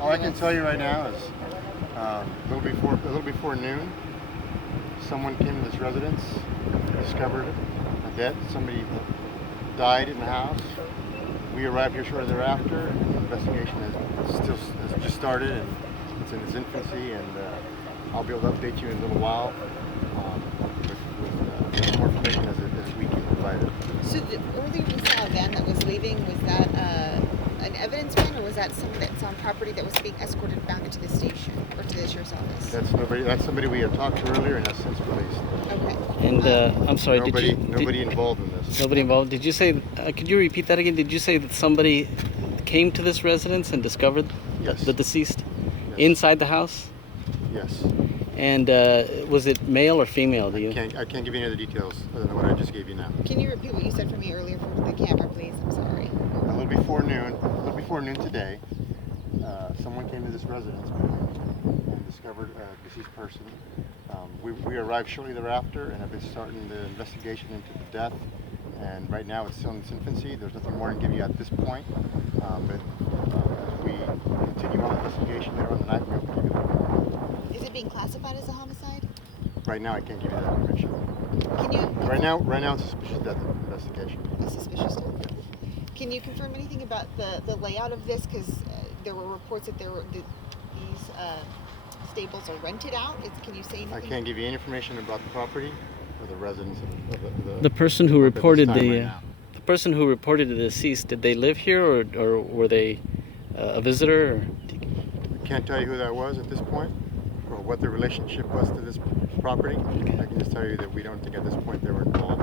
All I can tell you right now is a little before noon, someone came to this residence, discovered a dead. Somebody died in the house. We arrived here shortly thereafter, and the investigation has just started, and it's in its infancy. And I'll be able to update you in a little while with more information as we can provide it. So earlier we saw a van that was leaving. Was that an evidence van, or was that someone that's on property that was being escorted back to the station or to the sheriff's office? That's somebody we had talked to earlier and has since released. Okay. And I'm sorry, nobody involved in this. Nobody involved. Did you say? Could you repeat that again? Did you say that somebody came to this residence and discovered the deceased inside the house? Yes. And was it male or female? I can't give you any other details other than what I just gave you now. Can you repeat what you said for me earlier for the camera, please? I'm sorry. A little before noon today, someone came to this residence and discovered a deceased person. We arrived shortly thereafter and have been starting the investigation into the death. And right now it's still in its infancy. There's nothing more to give you at this point. But as we continue on the investigation later on the night, we'll be able to give you a little more. Is it being classified as a homicide? Right now, I can't give you that information. Can you? Right now, it's a suspicious death investigation. A suspicious death. Can you confirm anything about the layout of this? Because there were reports that these stables are rented out. Can you say anything? I can't give you any information about the property or the residents of the person who reported the person who reported the deceased. Did they live here, or were they a visitor? Or? I can't tell you who that was at this point, or what their relationship was to this property. Okay. I can just tell you that we don't think at this point they were involved.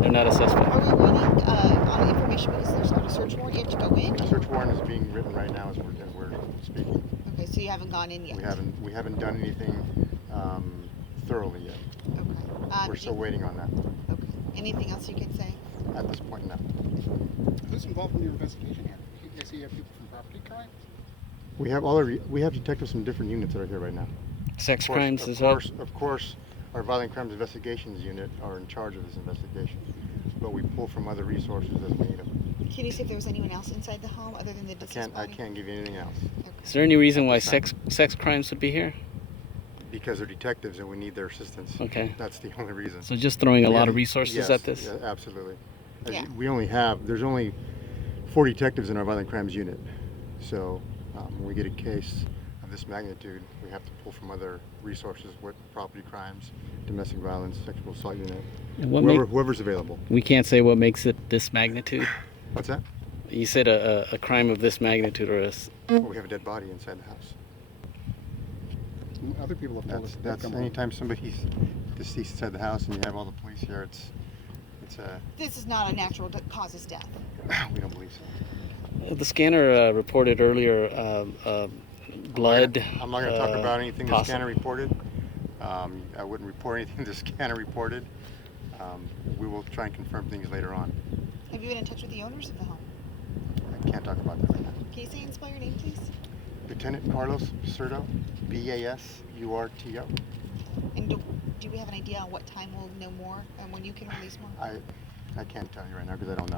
They're not a suspect. Are we waiting on information because there's not a search warrant yet to go in? The search warrant is being written right now as we're speaking. Okay, so you haven't gone in yet. We haven't done anything thoroughly yet. Okay. We're still waiting on that. Okay. Anything else you can say? At this point, no. Who's involved in your investigation here? I see you have people from property crime. We have detectives from different units that are here right now. Sex crimes as well? Of course, our violent crimes investigations unit are in charge of this investigation, but we pull from other resources as we need them. Can you see if there was anyone else inside the home other than the deceased body? I can't give you anything else. Okay. Is there any reason why sex crimes would be here? Because they're detectives and we need their assistance. Okay. That's the only reason. So just throwing a lot of resources at this? Yeah, absolutely. Yeah. There's only 4 detectives in our violent crimes unit. So when we get a case of this magnitude, we have to pull from other resources, what property crimes, domestic violence, sexual assault unit, whoever's available. We can't say what makes it this magnitude? What's that? You said a crime of this magnitude or a... Well, we have a dead body inside the house. Other people have told us That's anytime somebody's deceased inside the house and you have all the police here, it's This is not a natural causes death. we don't believe so. The scanner reported earlier blood. I'm not going to talk about anything the scanner reported. I wouldn't report anything the scanner reported. We will try and confirm things later on. Have you been in touch with the owners of the home? I can't talk about that right now. Can you say and spell your name, please? Lieutenant Carlos Surto, Basurto. And do we have an idea on what time we'll know more and when you can release more? I can't tell you right now because I don't know.